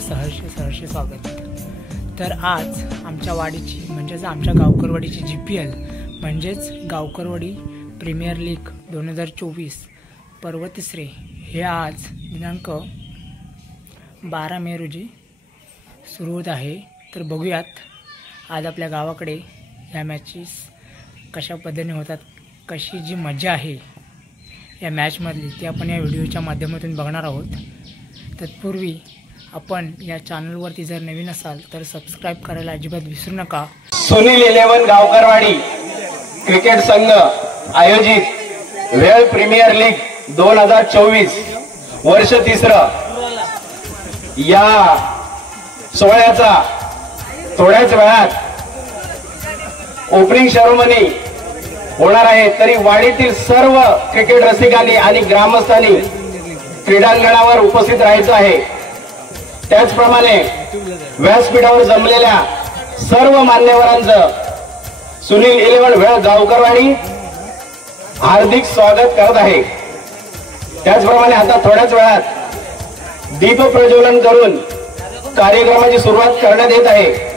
सर्वांचे सहर्ष स्वागत। तर आज आमच्या वाडीची म्हणजेच आमच्या गावकरवाडीची GPL म्हणजेच गावकरवाडी प्रीमियर लीग 2024 पर्व तिसरे हे आज दिनांक 12 मे रोजी सुरू होत आहे। तर बघूयात आज आपल्या गावाकडे ह्या मॅचेस कशा पद्धतीने होतात, कशी जी मजा आहे या मॅचमधली ती आपण या व्हिडिओच्या माध्यमातून बघणार आहोत। तत्पूर्वी आपण या चॅनलवरती जर नवीन असाल तर सबस्क्राइब करायला अजिबात विसरू नका। सुनील 11 गावकरवाडी क्रिकेट संघ आयोजित वेळ प्रीमियर लीग 2024 वर्ष तिसरं या सोहळ्याचा थोड्याच वेळात ओपनिंग सेरेमनी होणार आहे। तरी वाडीतील सर्व क्रिकेट रसिकांनी आणि ग्रामस्थांनी क्रीडांगणावर उपस्थित राहायचं आहे। त्याचप्रमाणे व्यासपीठावर जमलेल्या सर्व मान्यवरांचं सुनील 11 वेळ गावकरवाडी हार्दिक स्वागत करत आहे। त्याचप्रमाणे आता थोड्याच वेळात दीप प्रज्वलन करून कार्यक्रमाची सुरुवात करण्यात येत आहे।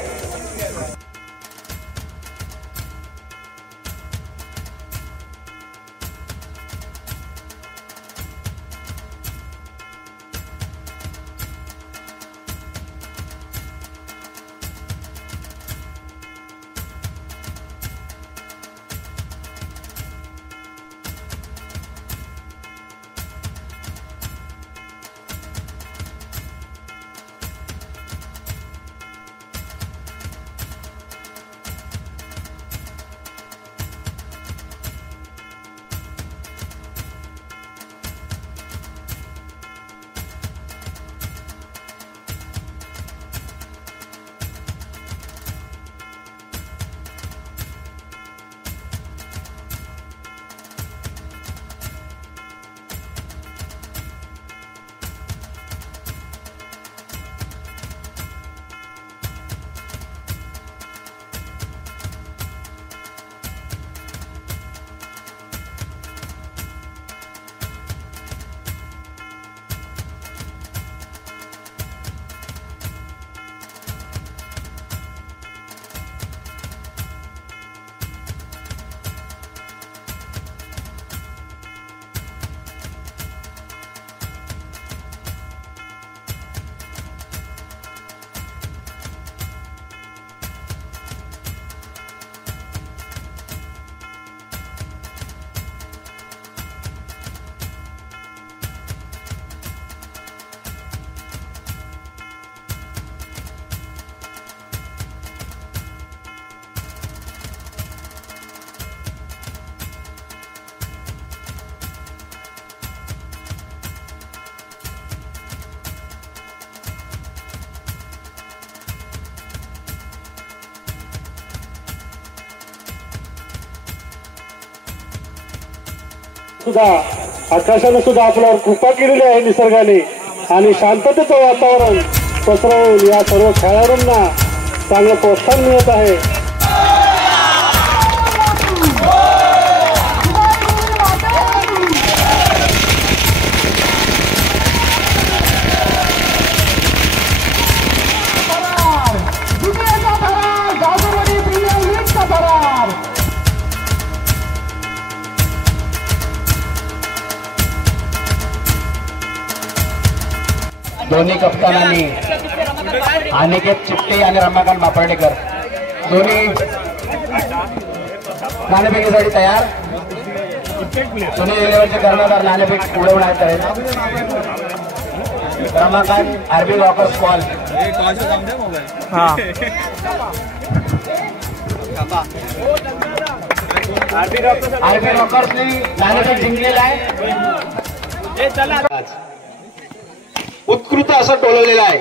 सुद्धा आकाशाने सुद्धा आपल्यावर कृपा केलेली आहे निसर्गाने आणि शांततेचं वातावरण पसरवून या सर्व खेळाडूंना चांगलं प्रोत्साहन मिळत आहे। दोन्ही कप्तानांनी अनिकेत चिपटे आणि रमाकांत बापर्डेकर दोन्ही नाणेफेकीसाठी तयार। सुनील 11चे कर्णधार नाणेफेक उडवण्यात आहेत। Ramakant RB walkers ball RB वॉकर्सनी नाणेफेक जिंकलेला आहे। उत्कृष्ट असं टोलवलेलं आहे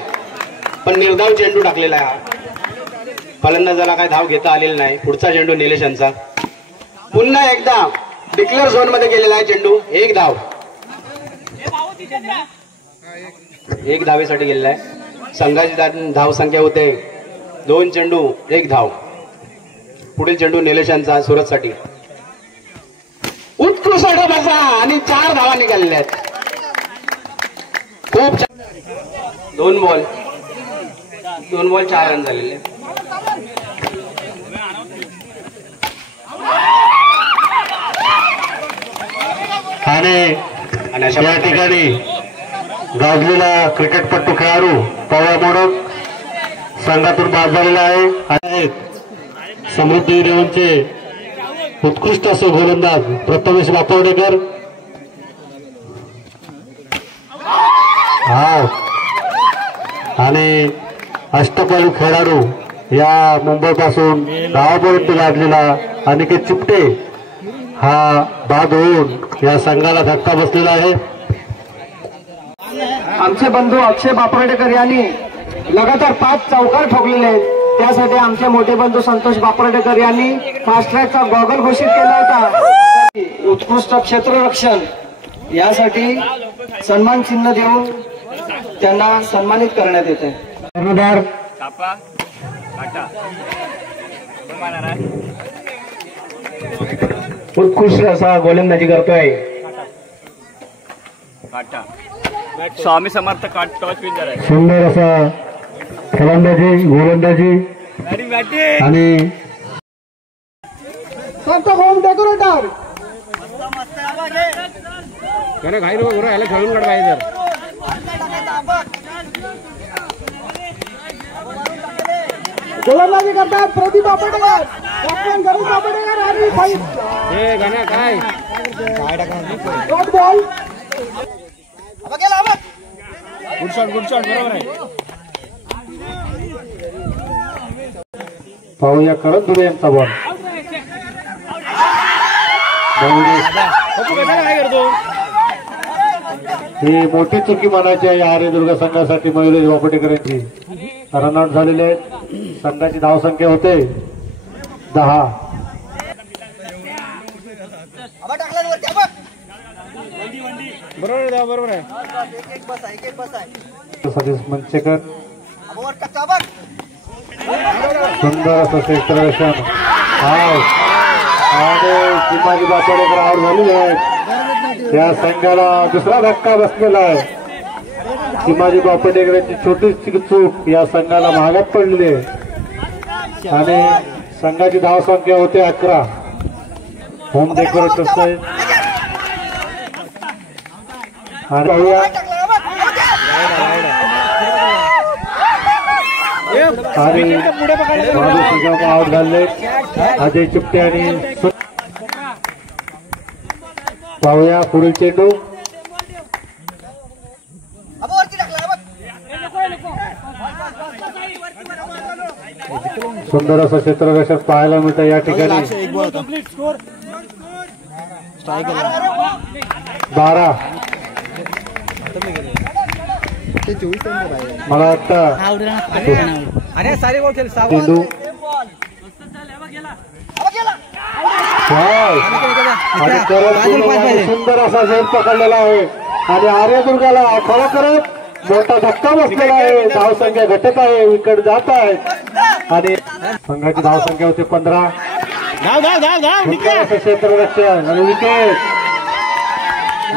पण निर्धाव चेंडू टाकलेला आहे। फलंदाजाला काय धाव घेता आलेला नाही। पुढचा चेंडू निलेश यांचा पुन्हा एकदा डिक्लेअर झोन मध्ये गेलेला आहे चेंडू। एक धाव, एक धावेसाठी गेलेला आहे। संघाची धाव संख्या होते 2 चेंडू 1 धाव। पुढील चेंडू निलेश यांचा सुरतसाठी उत्कृष्ट बसा आणि 4 धावा निघालेल्या आहेत। खूप 2 बॉल 2 बॉल 4 रन झालेले. आणि या ठिकाणी गाजलेला क्रिकेटपट्टू खेळाडू पवार मोडक संघातून बाद झालेला आहे. समृद्धी इलेव्हनचे उत्कृष्ट असे गोलंदाज प्रथमेश वापवडेकर आणि अष्टपैलू खेळाडू या मुंबईपासून गावापर्यंत लादलेला अनिकेत चिपटे हा बाद होऊन या संघाला धक्का बसलेला आहे. आमचे बंधू अक्षय बापर्डेकर यांनी लगातार 5 चौकार ठोकलेले आहेत. त्यासाठी आमचे मोठे बंधू संतोष बापर्डेकर यांनी फास्ट ट्रॅकचा गॉगल घोषित केला होता. उत्कृष्ट क्षेत्ररक्षण यासाठी सन्मान चिन्ह देऊन त्यांना सन्मानित करण्यात येते. कर्णधार उत्कृष्ट असा गोलंदाजी करतोय. स्वामी समर्थ टॉच पिंजर आहे. सुंदर असा फलंदाजी गोलंदाजी आणि होम डेकोरेटर घाई नको याला खेळून काढ पाहिजे. गोलंदाजी करतात प्रदीप बापडेकर, कॅप्टन गणेश बापडेकर आणि हे गाणं काय डॉट बॉल. गुड शॉट बरोबर आहे. पाहूया करंदुरे यांचा बॉल. ही मोठी चुकी म्हणायची आहे आर्यदुर्ग संघासाठी. मयुरेश बापटेकर यांची रनआउट झालेले आहेत. संघाची धावसंख्या होते 10. बरोबर आहे. सतीश मंचेकर सुंदर असं क्षेत्ररक्षण आणि चिमाजी बापडेकर आउट झालेले आहेत. या संघाला दुसरा धक्का बसलेला आहे. चिमाजी बापडेकर यांची छोटी चूक या संघाला महागात पडलेली आहे आणि संघाची धावसंख्या होते 11. होम डेकोरेटर्स आहे आणि पाहूया आणि आउट झाले अजय चिपटे आणि पाहूया पुढील चेंडू. सुंदर असं क्षेत्ररक्षण पाहायला मिळतं या ठिकाणी. 12 मला वाटतं चेंडू सुंदर असा झेल पकडलेला आहे आणि आर्यदुर्गाला खरोखरच मोठा धक्का बसलेला आहे. धावसंख्या घटत आहे, विकेट जात आहेत आणि संघाची धावसंख्या होते 15. क्षेत्ररक्षण आणि विकेट.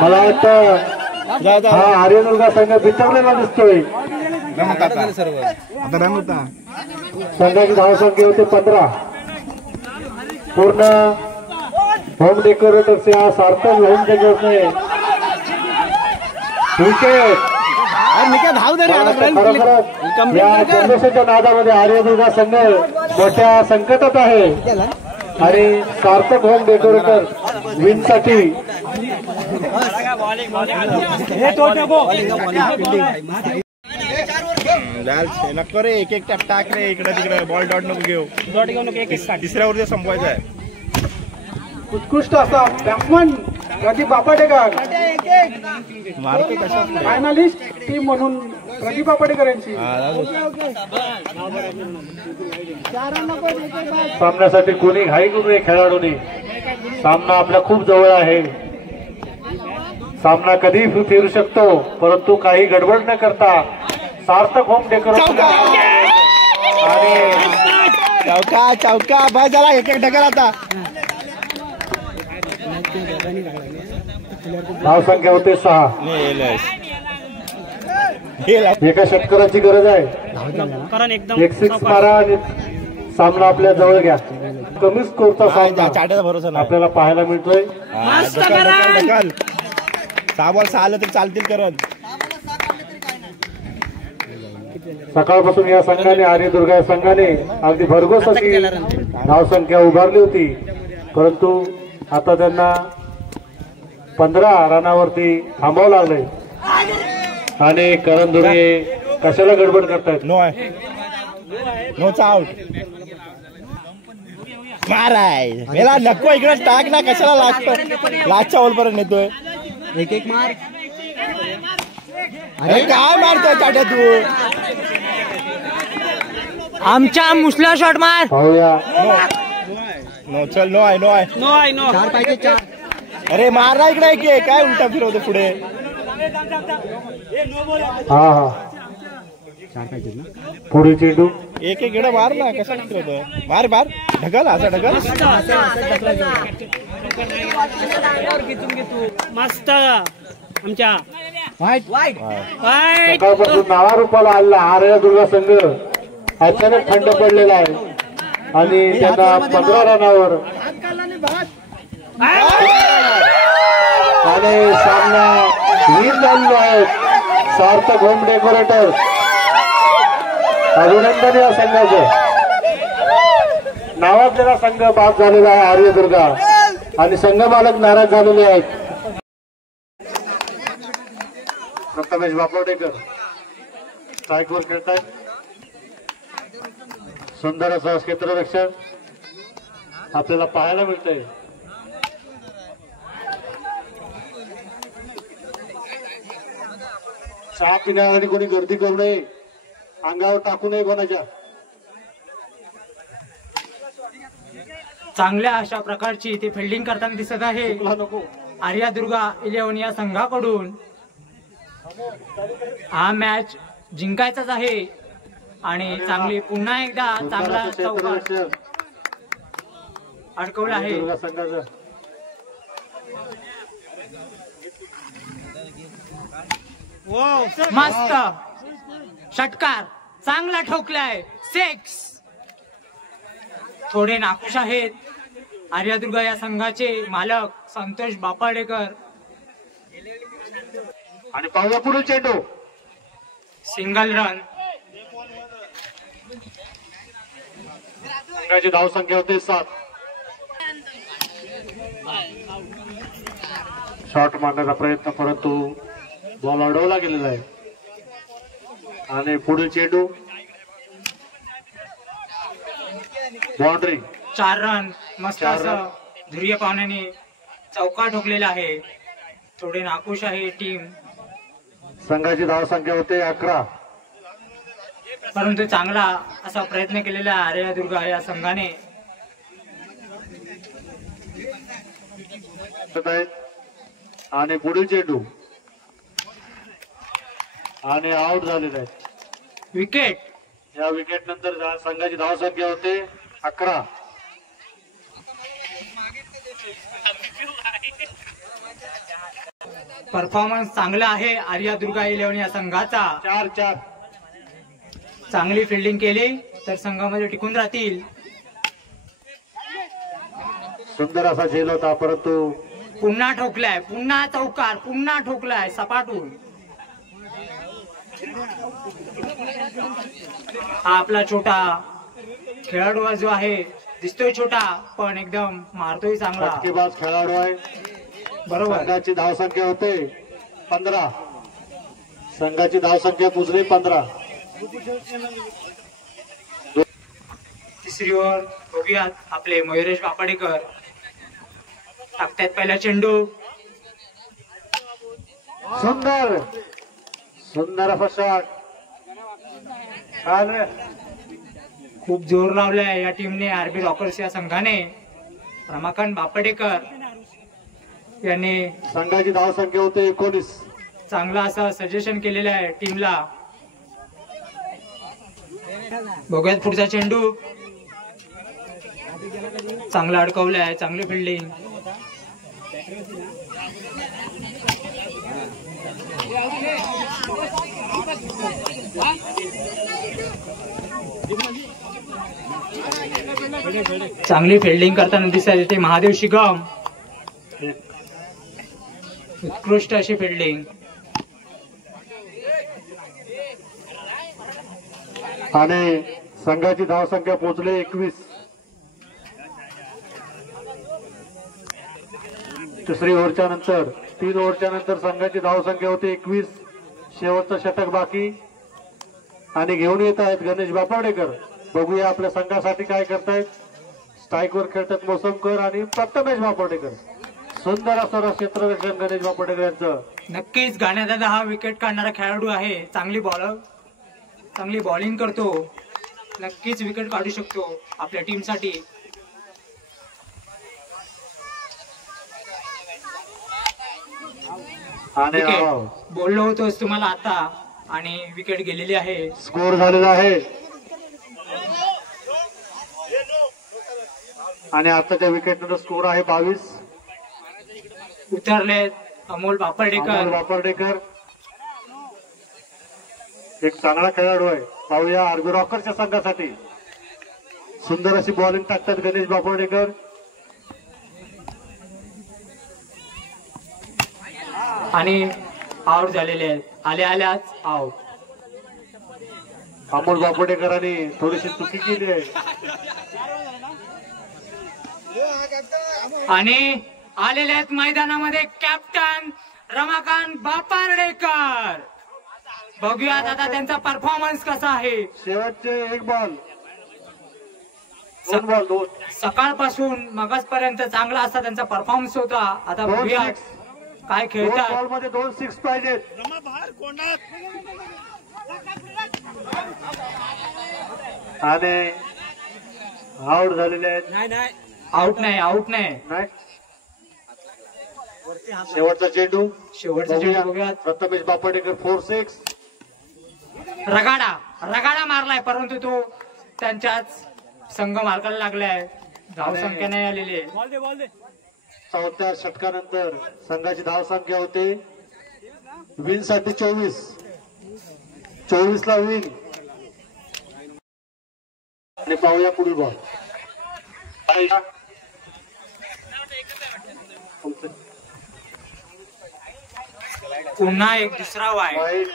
मला वाटतं हा आर्यदुर्गा संघ बिचरलेला दिसतोय. संघाची धावसंख्या होते 15. पूर्ण होम डेकोरेटर्स या सार्थक होम डेकोरेटरने विकेट. या जनरेशनच्या नादामध्ये आर्यदुर्गा संघ मोठ्या संकटात आहे आणि सार्थक होम डेकोरेटर विन साठी नको रे. एक टॅप टाक रे इकडे तिकडे. बॉल डॉट नको घेऊ. तिसऱ्या ओव्हर संपवायचा आहे. उत्कृष्ट असा बॅट्समन प्रदीप बापडेकर फायनलिस्ट टीम म्हणून प्रदीप बापडेकर यांची. सामन्यासाठी कोणी घाई करू नये खेळाडूंनी. सामना आपल्या खूप जवळ आहे. सामना कधीही फिरू शकतो परंतु काही गडबड न करता सार्थक होम डेकोरेशन आणि चौका बस झाला. एक ढकल आता. धावसंख्या होते 6. एका षटकाराची गरज आहे. एक सिक्स मारा आणि सामना आपल्या जवळ घ्या. कमी स्कोरचा सामना भरोसा आपल्याला पाहायला मिळतोय. 6 बॉल 6 आलं तरी चालतील करत. सकाळपासून या संघाने आर्यदुर्गा या संघाने अगदी भरघोस अशी धावसंख्या उभारली होती, परंतु आता त्यांना 15 रनावरती थांबावं लागलंय. आणि करंदुरे कशाला गडबड करतायत. नो आहे, नोचा आउट. माराय मेला नको इकडे टाक ना, कशाला लागतो. लास्टच्या ओव्हर पर्यंत नेतोय. एक मार. अरे काय मारतोय चाट्या तू. आमच्या मुसला शॉट मार. पाहूया. नो चल. नो आहे, नो आहे, नो आहे. नो 4 पाहिजे 4. अरे मार ना इकडे. एक काय उलटा फिरवतो पुढे. हा पुढे चेंडू. एक इकडे मार ना, कशाला फिरवतो. मार मार. ढकल असा ढकल. मस्त. आमच्या सकाळपासून नावारूपाला आलेला आर्यदुर्गा संघ अचानक थंड पडलेला आहे आणि त्यांना 15 रनावर आणि सामना वीर झालेला आहे. सार्थक होम डेकोरेटर अभिनंदन या संघाचं. नावाजलेला संघ बाद झालेला आहे आर्यदुर्गा आणि संघ मालक नाराज झालेले आहेत. प्रथमेश बापवडेकर स्ट्राईकवर खेळतायत. सुंदर असं क्षेत्ररक्षण आपल्याला पाहायला मिळतंय. चहा पिण्यासाठी कोणी गर्दी करू नये, अंगावर टाकू नये कोणाच्या. चांगल्या अशा प्रकारची ते फिल्डिंग करताना दिसत आहे नको. आर्यदुर्गा 11 या संघाकडून. हा मॅच जिंकायचाच आहे आणि चांगली पुन्हा एकदा चांगला चौकार अडकवला आहे संघाचं. मस्त षटकार चांगला ठोकलाय. 6. थोडे नाखुश आहेत आर्यदुर्गा या संघाचे मालक संतोष बापाडेकर. आणि पाहूया पुढे चेंडू. Single run. संघाची धावसंख्या होते 7. शॉट मारण्याचा प्रयत्न परंतु बॉल अडवला गेलेला आहे. आणि पुढील चेंडू बाउंड्री. 4 रन. मस्त असं धुर्य पाहुण्याने चौकार ठोकलेला आहे. थोडे नाखुश आहे टीम. संघाची धावसंख्या होते 11. परंतु चांगला असा प्रयत्न केलेला आर्यदुर्गा या संघाने. आणि पुढील चेंडू आणि आउट झालेला आहे. विकेट. या विकेट नंतर संघाची धावसंख्या होते 11. परफॉर्मन्स चांगला आहे आर्यदुर्गा 11 या संघाचा. 4-4. चांगली फिल्डिंग केली तर संघामध्ये टिकून राहतील. सुंदर असा झेल होता परंतु पुन्हा ठोकलाय. पुन्हा चौकार. पुन्हा ठोकलाय सपाटून. हा आपला छोटा खेळाडू जो आहे दिसतोय छोटा पण एकदम मारतोय चांगला. फटकेबाज खेळाडू आहे. बरोबर. संघाची धावसंख्या होते 15. संघाची धावसंख्या पुजली 15. तिसरी ओव्हर बघूयात. आपले मयुरेश बापाडेकर टाकतात पहिला चेंडू. सुंदर सुंदर असा शॉट. खूप जोर लावलाय या टीमने आरबी रॉकर्स या संघाने. रमाकांत बापडेकर याने संघाची धावसंख्या होते 19. चांगला असं सजेशन केलेलं आहे टीमला. बघूयात पुढचा चेंडू. चांगला अडकवलाय. चांगली फिल्डिंग. चांगली फिल्डिंग करताना दिसत येते महादेव शिगम. उत्कृष्ट अशी फिल्डिंग. आणि संघाची धावसंख्या पोहोचली 21. तिसरी ओव्हरच्या नंतर 3 ओव्हरच्या नंतर संघाची धावसंख्या होती 21. शेवटचं षटक बाकी आणि घेऊन येत आहेत गणेश बापाडेकर. बघूया आपल्या संघासाठी काय करतायत. स्ट्राईकवर खेळतात मोसमकर आणि प्रथमेश बापाडेकर. सुंदर असं क्षेत्ररक्षण गणेश बापाडेकर यांचं. नक्कीच गाण्यादादा हा विकेट काढणारा खेळाडू आहे. चांगली बॉलिंग करतो. नक्कीच विकेट काढू शकतो आपल्या टीमसाठी. आणि बोललो होतोच तुम्हाला आता आणि विकेट गेलेली आहे. स्कोर झालेला आहे आणि आताच्या विकेटनंतर स्कोर आहे 22. उतरलेत अमोल बापरडेकर. एक चांगला खेळाडू आहे. पाहूया आर्मी रॉकरच्या संघासाठी. सुंदर अशी बॉलिंग टाकतात गणेश बापरडेकर. आणि आउट झालेले आहेत. आल्याच आउट. अमोल बापरडेकरांनी थोडीशी चुकी केली आहे. आणि आलेले आहेत मैदानामध्ये कॅप्टन रमाकांत बापरडेकर. बघूयात आता त्यांचा परफॉर्मन्स कसा आहे. शेवटचे 1 बॉल 2 बॉल सकाळपासून मगाचपर्यंत चांगला असा त्यांचा परफॉर्मन्स होता. आता बघूया काय खेळतात. बॉल मध्ये 2 6 पाहिजेत. आणि आउट झालेले आहेत. आउट नाही. शेवटचा चेंडू बघूयात. प्रथमेश बापडेकर 4 6. रगाडा मारलाय परंतु तो त्यांच्याच संघ मार्गाला लागलाय. धावसंख्या नाही आलेली आहे. 4थ्या षटकानंतर संघाची धावसंख्या होते विन साठी 24 ला विन. आणि पाहूया पुढील बॉल. पुन्हा एक दुसरा वाईड.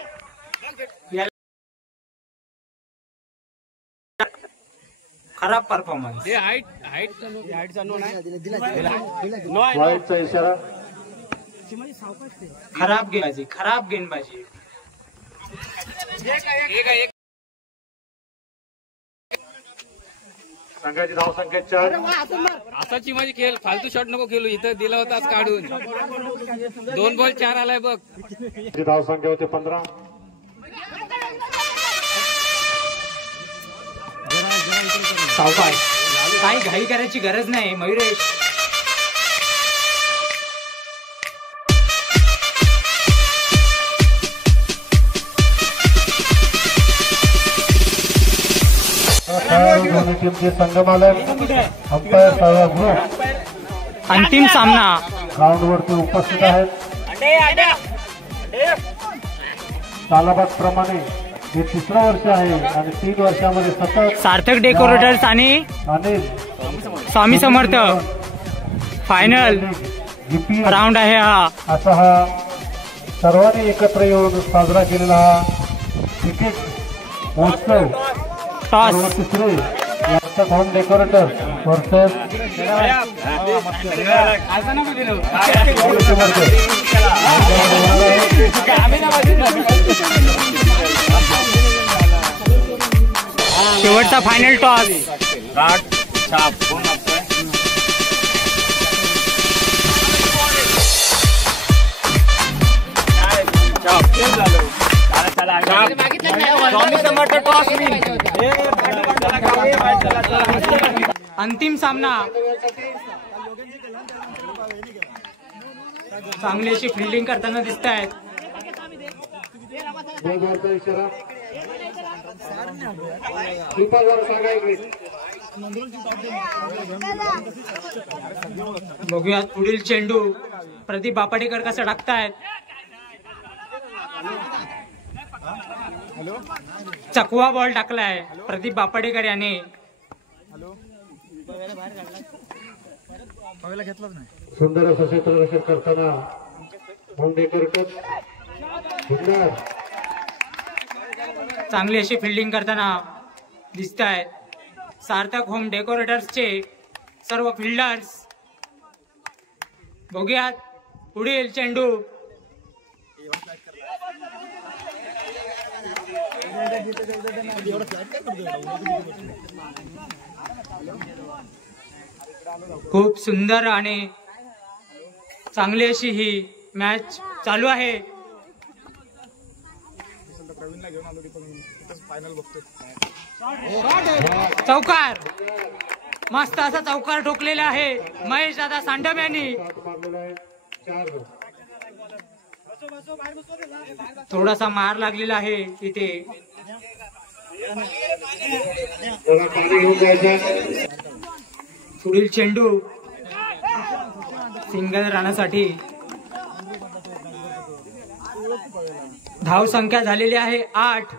खराब परफॉर्मन्स. वाईडचा इशारा. खराब गेंदबाजी. संघाची धावसंख्या 4. असाची माझी खेळ फालतू शॉट नको खेळू. इथं दिला होता काढून 2 बॉल 4 आलाय बघ. धावसंख्या होते 15. सावकाश. काही घाई करायची गरज नाही मयुरेश. टीमचे संघमालक अंपायर साहेब ग्रुप अंतिम सामना ग्राउंडवरती उपस्थित आहेत. तालाबाद-प्रमाणे हे 3रं वर्ष आहे आणि 3 वर्षामध्ये सतत सार्थक डेकोरेटर्स आणि स्वामी समर्थ फायनल राऊंड आहे हा. असा हा सर्वांनी एकत्र येऊन साजरा केलेला हा क्रिकेट महोत्सव. टॉस. होम डेकोरेटर वर्सेस शेवटचा फायनल टॉस. अंतिम सामना. चांगली अशी फिल्डिंग करताना दिसत आहेत. बघूयात पुढील चेंडू प्रदीप बापाडेकर कसं टाकतायत. चकवा बॉल टाकलाय प्रदीप बापडेकर याने. सुंदर असं क्षेत्ररक्षण करताना होमडेकर सुंदर चांगली अशी फिल्डिंग करताना दिसत आहेत सार्थक होम डेकोरेटर्सचे सर्व फिल्डर्स. बघूयात पुढील चेंडू. खूप सुंदर आणि चांगली अशी ही मॅच चालू आहे. चौकार मस्त असा चौकार ठोकलेला आहे महेश दादा सांडम यांनी. थोडासा मार लागलेला आहे तिथे. पुढील चेंडू सिंगल राहण्यासाठी. धाव संख्या झालेली आहे 8.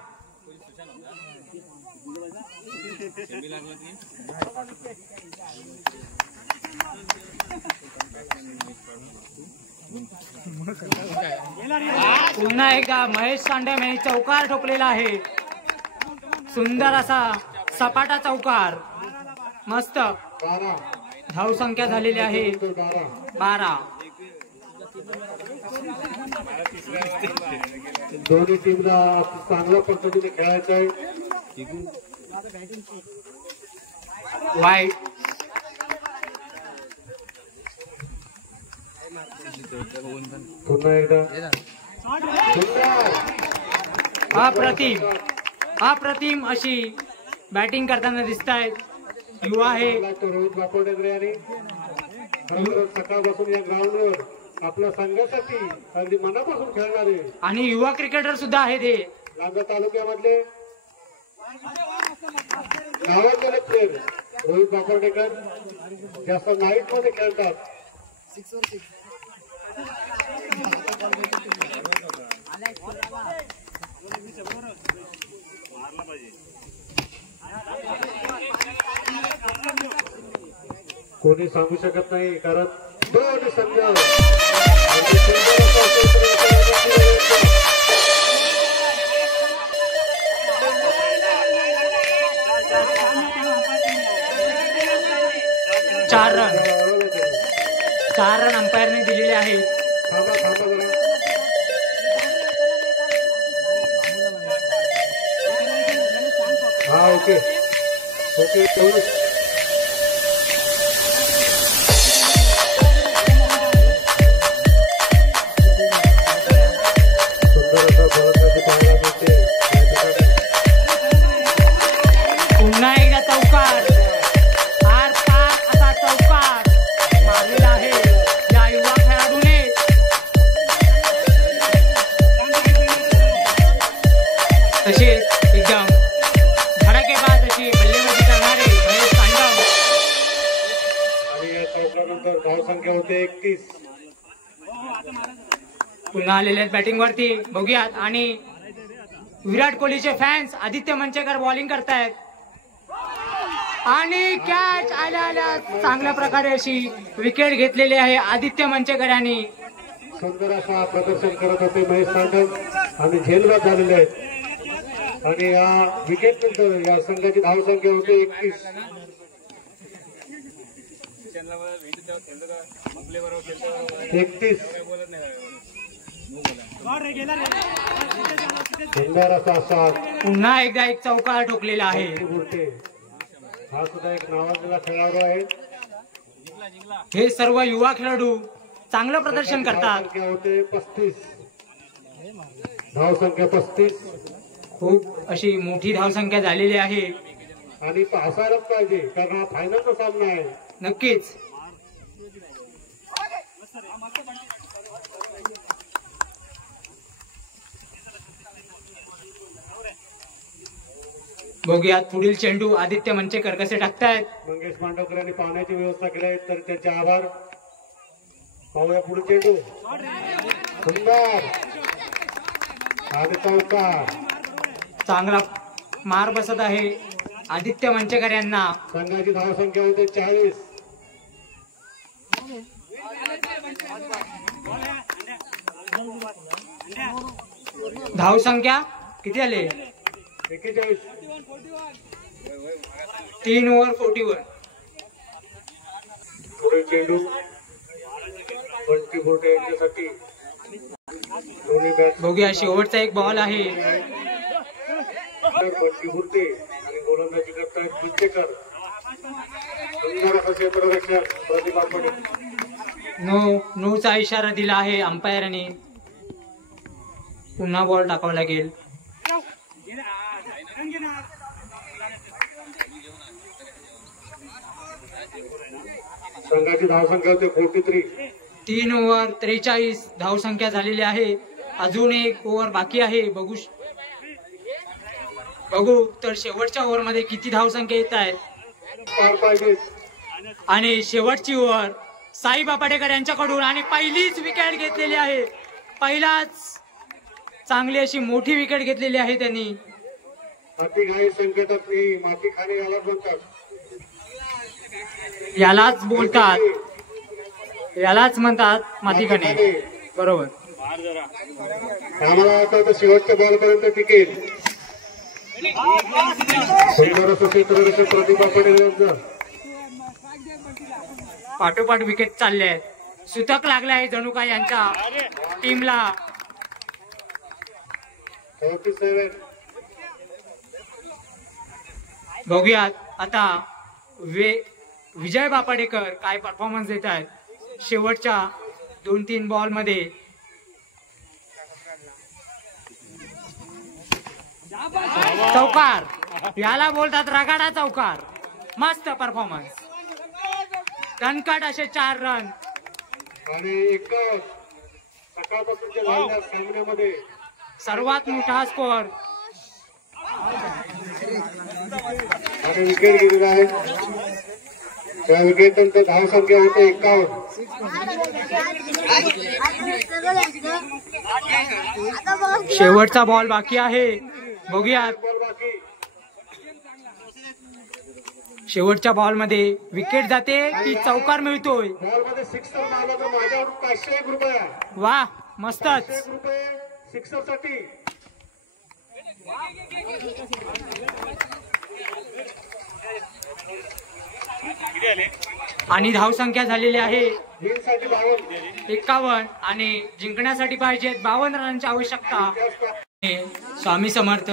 पुन्हा एकदा महेश सांडम यांनी चौकार ठोकलेला आहे. सुंदर असा सपाटा चौकार. मस्त. धाव संख्या झालेली आहे 12. दोन्ही टीमला चांगल्या पद्धतीने खेळायचं आहे. वाईट. पुन्हा एकदा अप्रतिम अशी बॅटिंग करताना दिसत आहेत. युवा आहे रोहित बापडेकर यांनी सकाळपासून या ग्राउंडवर आपल्या संघासाठी अगदी मनापासून खेळणारे आणि युवा क्रिकेटर सुद्धा आहेत. हे लांजा तालुक्यामधले नावाजलेले प्लेयर रोहित बापडेकर जास्त नाईट मध्ये खेळतात. कोणी सांगू शकत नाही कारण दोन संघ चार रन अंपायरने दिलेले आहेत. हा ओके ओके. पुन्हा एकदा चौकार. आर पार असा चौकार मारलेला आहे या युवा खेळाडूने. तसेच एकदम धडाकेबाज अशी बल्लेबाजी करणारे महेश सांडम. आणि या चौकानंतर धावसंख्या होते 31. पुन्हा आलेले आहेत बॅटिंग वरती. बघूयात. आणि विराट कोहलीचे फॅन्स आदित्य मंचेकर बॉलिंग करतायत आणि कॅच आल्या चांगल्या प्रकारे अशी विकेट घेतलेली आहे आदित्य मंचेकर यांनी. सुंदर असा प्रदर्शन करत होते महेश सांडम आणि झेलबाद झालेले आहेत. आणि या विकेट नंतर या संघाची धावसंख्या होते 31. सुंदर असा पुन्हा एकदा एक चौकार ठोकलेला आहे. हा सुद्धा एक नावाजलेला खेळाडू आहे. हे सर्व युवा खेळाडू चांगलं प्रदर्शन करतात. होते 35. धावसंख्या 35. खूप अशी मोठी धावसंख्या झालेली आहे. आणि असायलाच पाहिजे कारण हा फायनलचा सामना आहे. नक्कीच. बघूयात पुढील चेंडू आदित्य मंचेकर कसे टाकतायत. मंगेश मांडवकर यांनी पाण्याची व्यवस्था केली आहे तर त्यांचे आभार. पाहूया पुढील चेंडू. सुंदर आणि चौकार. चांगला मार बसत आहे आदित्य मंचेकर यांना. संघाची धावसंख्या होते 40. धावसंख्या किती आले? 41. 3 ओव्हर 41. पुढे चेंडू बंटी बोटे यांच्यासाठी. दोन्ही बॅट बघूया शेवटचा एक बॉल आहे. बंटी बोटे आणि गोलंदाजी करतायत मंचेकर. सुंदर असं क्षेत्ररक्षक प्रतिभा पटेल. नोचा इशारा दिला आहे अंपायरने. पुन्हा बॉल टाकावा लागेल. संघाची धावसंख्या होते 43. 3 ओव्हर 43 धावसंख्या झालेली आहे. अजून एक ओव्हर बाकी आहे. बघू तर शेवटच्या ओव्हर मध्ये किती धावसंख्या येत आहेत. पार पाहिजे. आणि शेवटची ओव्हर साई बापाडेकर यांच्याकडून आणि पहिलीच विकेट घेतलेली आहे. पहिलाच चांगली अशी मोठी विकेट घेतलेली आहे त्यांनी. अति घाई संकटातली माती खाणे याला बोलतात. यालाच म्हणतात माती खाणे. बरोबर. आम्हाला वाटतं शेवटच्या बॉल पर्यंत टिकेल. सुंदर असं क्षेत्ररक्षक प्रतिभा पटेल यांचं. पाठोपाठ विकेट चालले आहेत. सुतक लागले आहे जणू काय यांच्या टीमला. 47. बघूयात आता विजय बापाडेकर काय परफॉर्मन्स देत आहेत शेवटच्या 2-3 बॉल मध्ये. चौकार याला बोलतात रगाडा चौकार. मस्त परफॉर्मन्स. दणकट असे 4 रन. आणि एक सकाळपासूनच्या झालेल्या सामन्यामध्ये सर्वात मोठा स्कोअर. आणि विकेट गेलेला आहे. त्या विकेट नंतर धावसंख्या होते 51. शेवटचा बॉल बाकी आहे. बघूयात शेवटच्या बॉल मध्ये विकेट जाते की चौकार मिळतोय. बॉल मध्ये सिक्सर मारला तर माझ्यावर 501 रुपये. वा मस्तच. 501 रुपये सिक्सर साठी. आणि धावसंख्या झालेली आहे 51 आणि जिंकण्यासाठी पाहिजेत 52 रनांची आवश्यकता. स्वामी समर्थ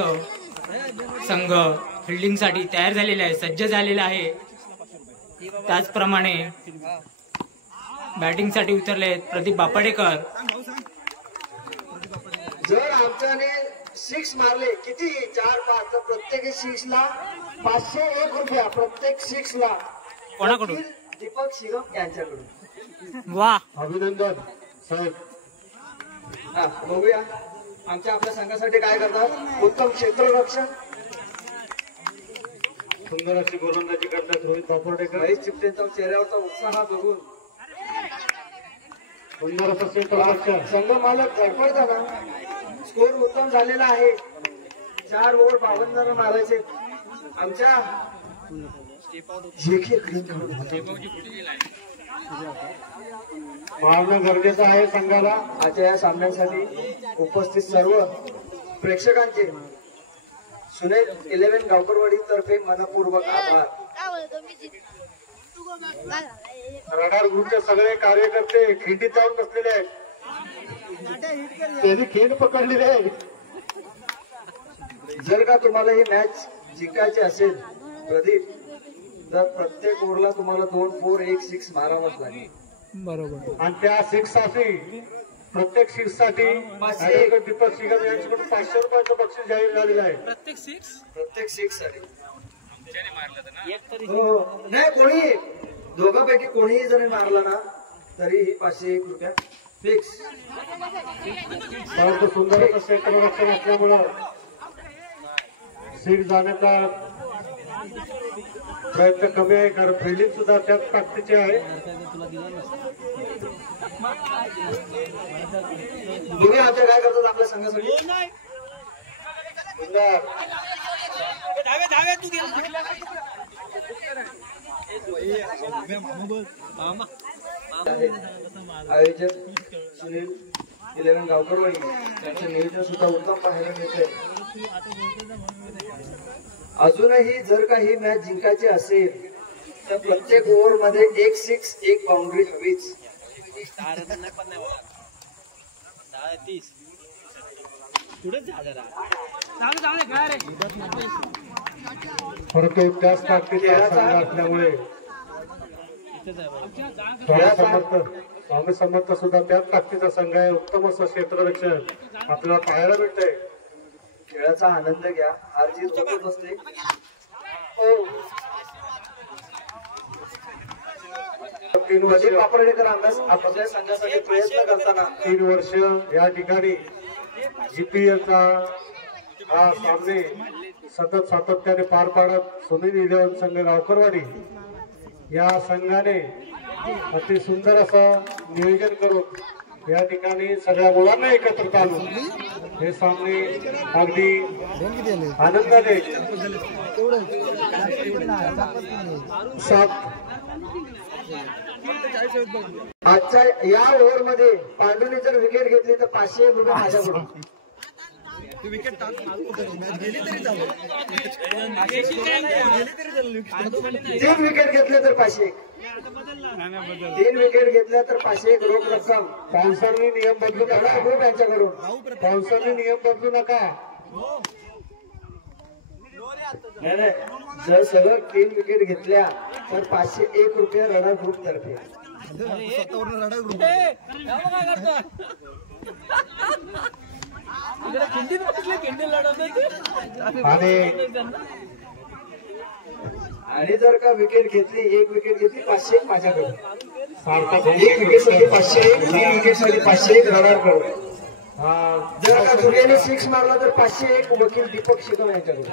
संघ फिल्डिंग साठी तयार झालेला आहे, सज्ज झालेला आहे. त्याचप्रमाणे बॅटिंग साठी उतरले प्रदीप बापाडेकर. जर आमच्याने 6 मारले किती 4-5 तर प्रत्येक 6 ला 501 रुपया. प्रत्येक 6 ला. कोणाकडून? दीपक शिगम यांच्याकडून. वा अभिनंदन साहेब. बघूया आपल्या संघासाठी काय करतात. उत्तम क्षेत्ररक्षण. सुंदर अशी गोलंदाजी करतात रोहित बापरडेकर. महेश चिपटेंचा चेहऱ्यावरचा उत्साह बघून सुंदर असं क्षेत्ररक्षण. संघ मालक धडपडताना स्कोर उत्तम झालेला आहे. 4 ओव्हर 52 रन मारायचे. आमच्या मारणं गरजेचं आहे संघाला. आजच्या या सामन्यासाठी उपस्थित सर्व प्रेक्षकांचे सुनील 11 गावकरवाडी तर्फे मनपूर्वक आभार. रडार ग्रुपचे सगळे कार्यकर्ते खिंडीत जाऊन बसलेले आहेत. त्यांनी खिंड पकडलेली आहे. जर का तुम्हाला ही मॅच जिंकायची असेल प्रदीप तर प्रत्येक ओव्हरला तुम्हाला 2 4 1 6 मारावंच लागेल. बरोबर. आणि त्या 6 साठी प्रत्येक 6 साठी दीपक शिगम यांच्याकडून 500 रुपयाचं बक्षीस जाहीर झालेलं आहे. प्रत्येक 6 साठी. हो नाही कोणी दोघांपैकी कोणीही जरी मारलं ना तरीही 501 रुपया फिक्स. परंतु सुंदर असं क्षेत्ररक्षण असल्यामुळं 6 जाण्याचा प्रयत्न कमी आहे. कारण फिल्डिंग सुद्धा त्याच ताकदीची आहे. बघूया आता काय करतात आपल्या संघासाठी. आयोजक सुनील 11 गावकरवाडी यांचं नियोजन सुद्धा उत्तम पाहायला मिळते. अजूनही जर का ही मॅच जिंकायची असेल तर प्रत्येक ओव्हर मध्ये 1 6 1 बाउंड्री हवीच. परंतु त्याच ताकदीचा संघ असल्यामुळे स्वामी समर्थ सुद्धा त्याच ताकदीचा संघ आहे. उत्तम असं क्षेत्ररक्षण आपल्याला पाहायला मिळतंय. खेळाचा आनंद घ्या, हारजीत होतच असते. तीन वर्ष पापर्डेकर आपल्या संघासाठी प्रयत्न करताना 3 वर्ष या ठिकाणी जीपीएलचा हा सामने सतत सातत्याने पार पाडत सुनील 11 संघ गावकरवाडी या संघाने अति सुंदर असं नियोजन करून या ठिकाणी सगळ्या मुलांना एकत्रित आणून हे सामने अगदी आनंदाने आजच्या या ओव्हर मध्ये पांडूने जर विकेट घेतली तर 501 रुपये माझ्याकडून. 3 विकेट घेतले तर 501, 3 विकेट घेतल्या तर 501 रोख रक्कम. स्पॉन्सरने नियम बदलू नका. ग्रुप यांच्याकडून स्पॉन्सरने नियम बदलू नका. नाही, जर सलग 3 विकेट घेतल्या तर 501 रुपये रडा ग्रुप तर्फे. आणि जर का विकेट घेतली, 1 विकेट घेतली 501 माझ्याकडून. 1 विकेटसाठी 501, 3 विकेटसाठी 501 रडारकडून. जर का दुर्याने 6 मारला तर 501 वकील दीपक शिकम यांच्याकडून.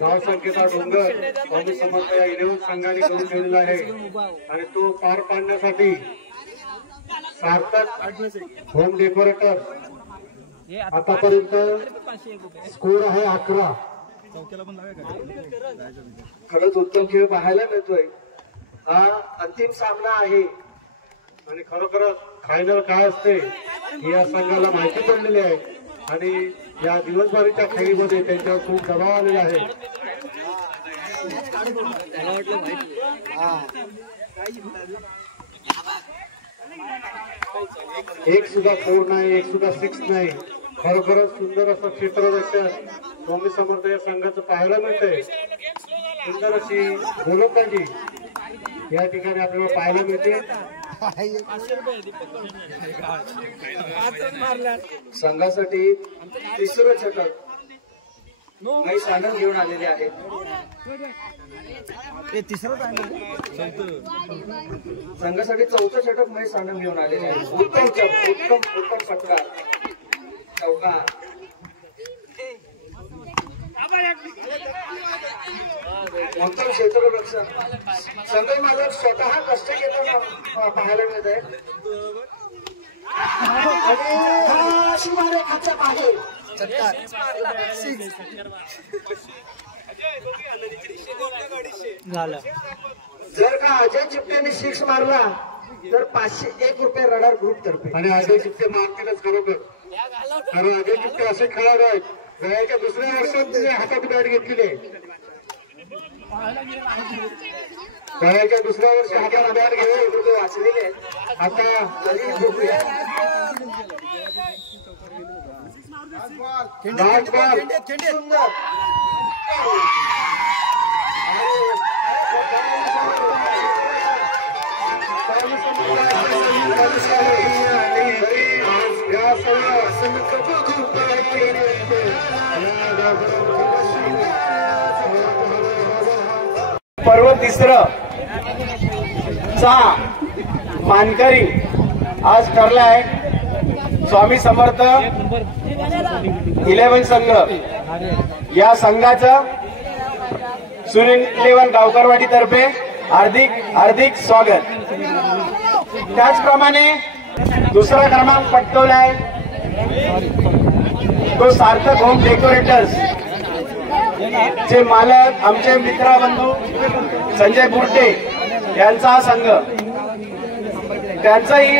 गाव संकेता डोंगर स्वामी समर्थ या 11 संघाने करून ठेवलेला आहे आणि तो पार पाडण्यासाठी सार्थक होम डेकोरेटर आतापर्यंत स्कोर आहे 11. खरंच उत्तम खेळ पाहायला मिळतोय. हा अंतिम सामना आहे आणि खरोखरच फायनल काय असते हे या संघाला माहिती पडलेली आहे आणि या दिवसभराच्या खेळीमध्ये त्यांच्यावर खूप दबाव आलेला आहे. एक सुद्धा 4 नाही, एक सुद्धा 6 नाही. खरोखरच सुंदर असं क्षेत्ररक्षण स्वामी समर्थ या संघाचं पाहायला मिळतंय. सुंदर अशी गोलंदाजी या ठिकाणी आपल्याला पाहायला मिळते. संघासाठी 3रं षटक महेश आनंद घेऊन आलेले आहेत. संघासाठी 4थं षटक महेश आनंद घेऊन आलेले आहेत. उत्तम फटका चौका. उत्तम क्षेत्ररक्षण संघ मालक स्वतः कष्ट घेताना पाहायला मिळत आहे. सीमारेखाच्या बाहेर झालं. जर का अजय चिपटेने 6 मारला तर 501 रुपये रडार ग्रुप तर्फे. आणि अजय चिपटे मारतीलच खरोखर. कारण अजय चिपटे असे खेळाडू आहेत वयाच्या 2ऱ्या वर्षात तिने हातात बॅट घेतलेली आहे. वयाच्या 2ऱ्या वर्षी हातात बॅट घेऊन वाचलेले आहेत. आता बघूया सुंदर पर्व 3रं चा मानकरी आज ठरलाय स्वामी समर्थ 11 संघ. या संघाचं सुनील 11 गावकरवाडी तर्फे हार्दिक स्वागत. त्याचप्रमाणे 2रा क्रमांक पटकवलाय तो सार्थक होम डेकोरेटर्स चे मालक आमचे मित्र बंधू संजय बुर्टे यांचा हा संघ, त्यांचाही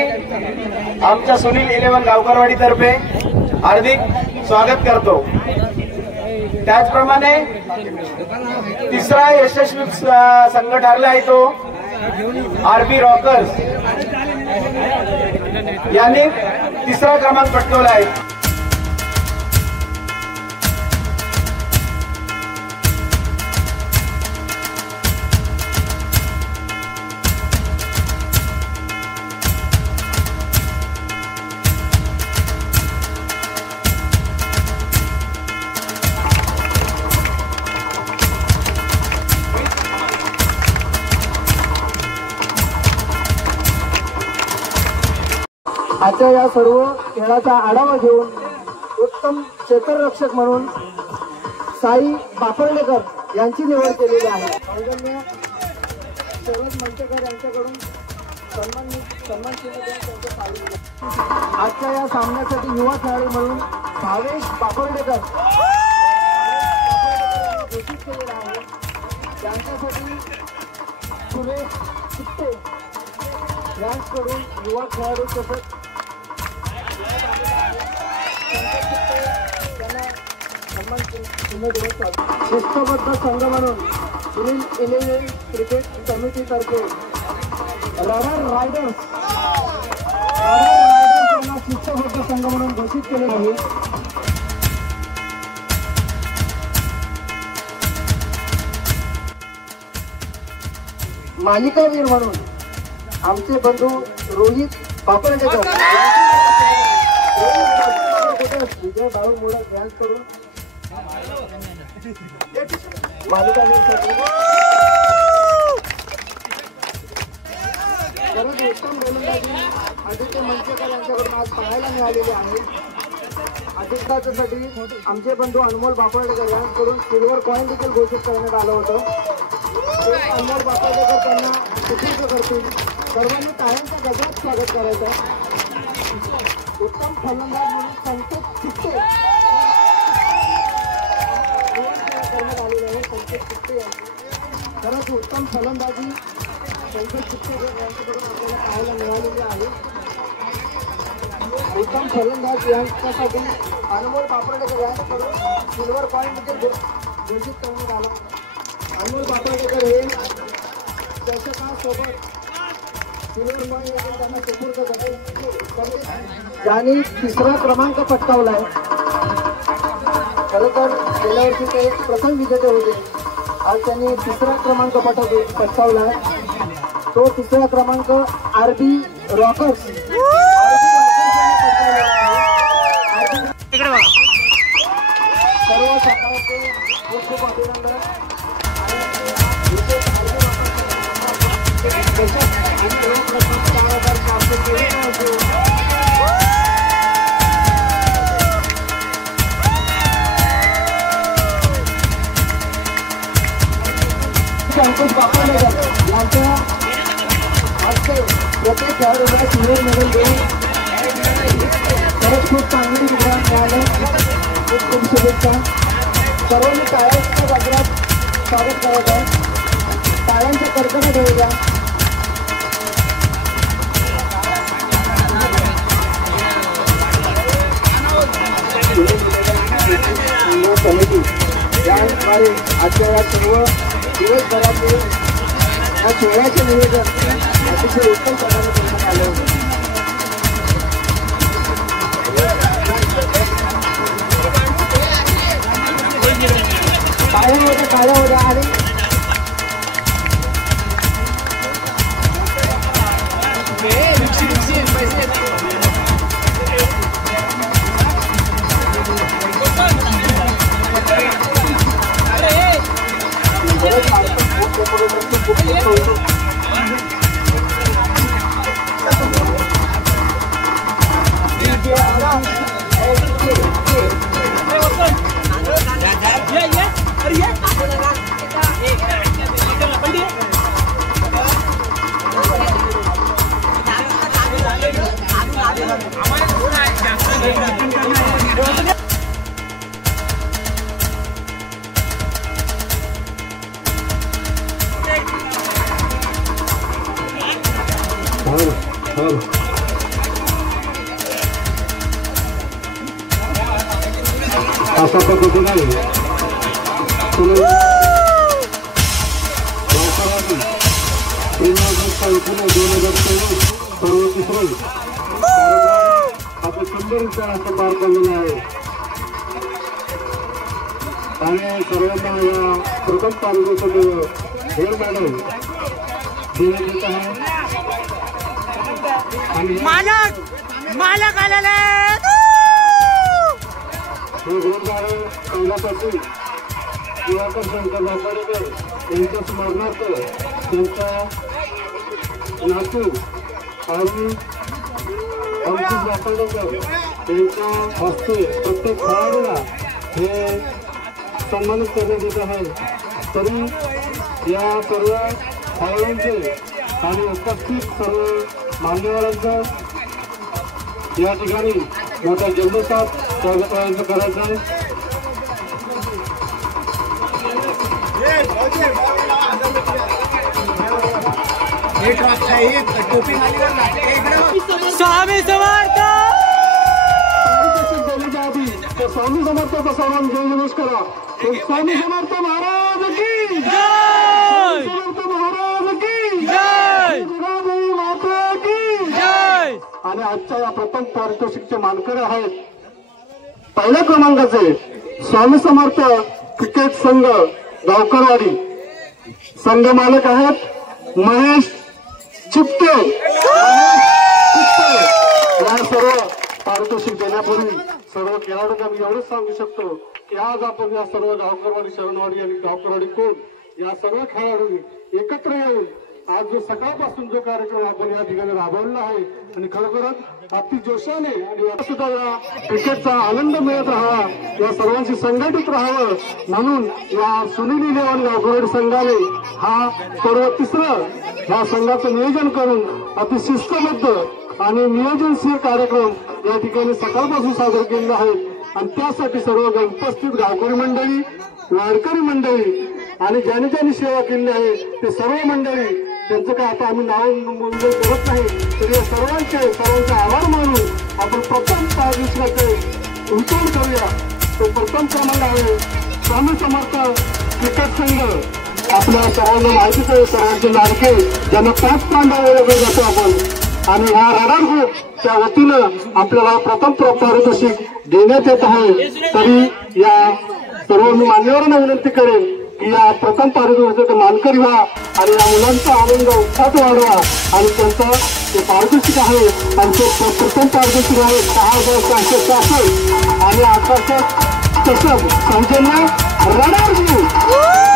आमच्या सुनील 11 गावकरवाडी तर्फे हार्दिक स्वागत करतो। त्याचप्रमाणे तिसरा यशस्वी संघ ठरला आहे तो आरबी रॉकर्स यांनी तिसरा क्रमांक पटकावला आहे। आजच्या या सर्व खेळाचा आढावा घेऊन उत्तम क्षेत्ररक्षक म्हणून साई बापर्डेकर यांची निवड केलेली आहे। सौजन्य शरद मंचकर यांच्याकडून सन्मान आजच्या या सामन्यासाठी युवा खेळाडू म्हणून भावेश बापर्डेकर घोषित केलेला आहे। त्यांच्यासाठी सुरेश चित्ते यांच्याकडून युवा खेळाडू तसंच शिस्तबद्ध संघ म्हणून सुनील 11 क्रिकेट समितीतर्फे रॉयर रायडर्स यांना शिस्तबद्ध संघ म्हणून घोषित केले आहे। मालिकावीर म्हणून आमचे बंधू रोहित बापर्डेकर विजय भाऊ मोडक यांच्याकडून मालिकावीरसाठी सर्वात उत्तम गोलंदाजी आदित्य मंचकर यांच्याकडून आज पाहायला मिळालेली आहे। आदित्यासाठी आमचे बंधू अनमोल बापर्डेकर यांच्याकडून सिल्वर कॉइन देखील घोषित करण्यात आलं होतं। अनमोल बापर्डेकर त्यांना सुपूर्द करतील। सर्वांनी टाळ्यांच्या गजरात स्वागत करायचं। उत्तम फलंदाज म्हणून संकेत चित्ते करण्यात आलेले आहे। संकेत चित्ते खरंच उत्तम फलंदाजी संकेत चित्ते यांच्याकडून आपल्याला पाहायला मिळालेली आहे। उत्तम फलंदाज यांच्यासाठी अनमोल बापर्डेकर यांच्याकडून सिल्वर कॉइन देखील घोषित करण्यात आला। अनमोल बापर्डेकर हे दर्शकांसोबत सिल्वर कॉइन देखील त्यांना सुपूर्द करतील। त्यांनी तिसरा क्रमांक पटकावलाय। खरं तर गेल्या वर्षी ते प्रथम विजेते होते, आज त्यांनी तिसरा क्रमांक पटकावलाय। तो तिसरा क्रमांक आरबी रॉकर्स सर्व संघाचे खूप खूप अभिनंदन। अंकुश बापर्डेकर यांच्या हस्ते प्रत्येक खेळाडूला सिल्वर मेडल देऊन खरंच खूप चांगली विधान मिळालं। खूप खूप शुभेच्छा। सर्वांनी टाळ्यांच्या गजरात स्वागत करत आहे। टाळ्यांच्या कडकडे देऊया। समिती याद्वारे आजच्या या सर्व दिवसभराचे या सोहळ्याचे नियोजन अतिशय उत्तम प्रकारे करण्यात आले होते। काळ्या होत्या आणि अशा पद्धतीने आता सुंदररित्या असं पार पडलेलं आहे आणि सर्वांना या प्रथम पारितोषिक गोल्ड मेडल देण्यात येत आहे आणि मालक आलेले हे गोल्ड मेडल पहिल्यापासून दिवाकर शंकर बापाडेकर यांच्या स्मरणार्थ त्यांच्या नातू आणि अंकुश बापाडेकर यांच्या हस्ते प्रत्येक खेळाडूला हे सन्मानित करण्यात येत आहे। तरी या सर्व खेळाडूंचे आणि उपस्थित सर्व मान्यवरांचं या ठिकाणी मोठ्या जल्लोषात स्वागत करायचं आहे। स्वामी समर्थ स्वामी समर्थाचा सर्वांनी जय जयघोष करा। स्वामी समर्थ महाराज की जय, समर्थ महाराज की जय, जगादेवी माता की जय। आणि आजच्या या प्रथम पारितोषिकचे मानकरी आहेत पहिल्या क्रमांकाचे स्वामी समर्थ क्रिकेट संघ गावकरवाडी संघ मालक आहेत महेश चिपटे। या सर्व पारितोषिक देण्यापूर्वी सर्व खेळाडूंना मी एवढंच सांगू शकतो की आज आपण या सर्व गावकरवाडी शरणवाडी आणि गावकरवाडी कोण या सर्व खेळाडूंनी एकत्र येऊन आज जो सकाळपासून जो कार्यक्रम आपण या ठिकाणी राबवलेला आहे आणि खरोखरच अति जोशाने आणि सुद्धा या क्रिकेटचा आनंद मिळत राहावा या सर्वांशी संघटित राहावं म्हणून या सुनील इलेव्हन गावकरवाडी संघाने हा सर्व तिसरं या संघाचं नियोजन करून अति शिस्तबद्ध आणि नियोजनशील कार्यक्रम या ठिकाणी सकाळपासून सादर केलेला आहे आणि त्यासाठी सर्व उपस्थित गावकरी मंडळी वारकरी मंडळी आणि ज्यांनी ज्यांनी सेवा केली आहे ते सर्व मंडळी त्यांचं काय आता आम्ही नाव नोंद करत नाही तर या सर्वांचे आभार मानून आपण प्रथम पारितोषिकाचे उच्चारण करूया। तो प्रथम क्रमांक आहे स्वामी समर्थ क्रिकेट संघ आपल्या सर्वांना माहितीच आहे सर्वांचे लाडके ज्यांना 5 पांडव ओळखले जातो आपण आणि ह्या रडार ग्रुपच्या वतीनं आपल्याला प्रथम पारितोषिक देण्यात येत आहे। तरी या सर्व मी मान्यवरांना विनंती करेन की या प्रथम पारितोषिकाचे मानकरी व्हा आणि या मुलांचा आनंद उत्साह वाढवा आणि त्यांचं ते पारितोषिक आहे आणि ते प्रथम पारितोषिक आहे 6,466 आणि आकर्षक चषक सौजन्य रडार ग्रुप।